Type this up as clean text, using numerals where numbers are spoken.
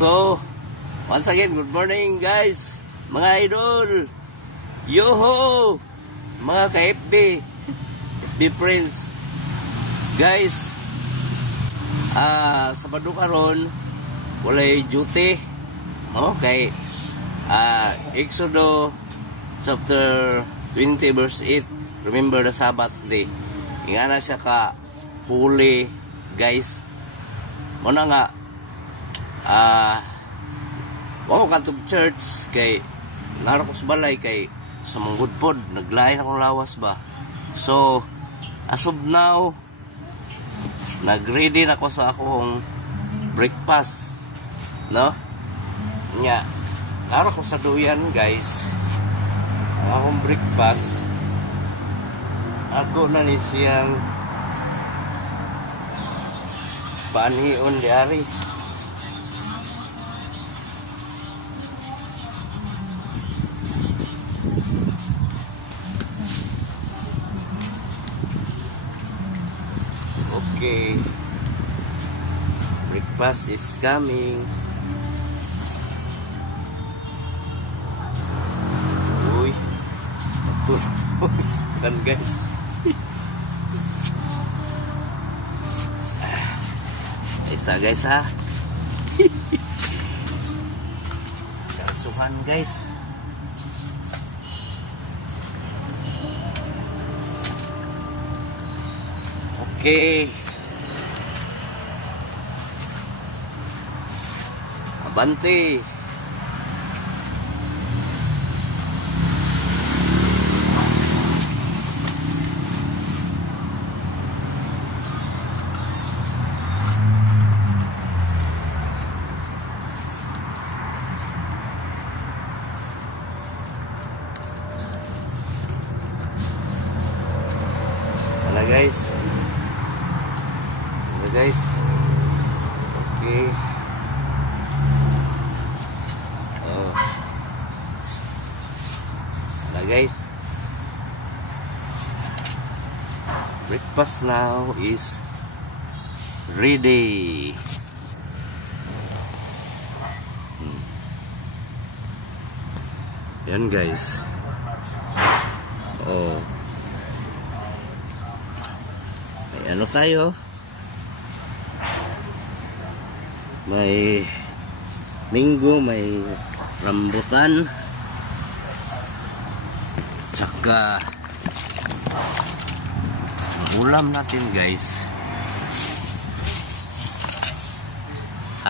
So, once again, good morning guys, mga idol. Yoho! Mga ka-FB, FB friends. Guys, Sabado karon walay duty. Okay. Exodus chapter 20 verse 8. Remember the Sabbath day. Ingana siya ka holy, guys. Muna nga wako kantog church kay naro ko sa balay kay sa manggudpod naglain akong lawas ba. So as of now nagready na ko sa akong breakfast, no? Nya naro ko sa duyan guys ang akong breakfast. Ako na ni siyang panhion diari. Okay, breakfast is coming. Uy, betul. Kan guys. Isa guys ha. Kasuhan guys. Okay. Abante. Mana guys? Guys, okay. Nah guys, breakfast now is ready. Yan guys. Oh, may ano tayo? May minggo, may rambutan, tsaka ulam natin guys.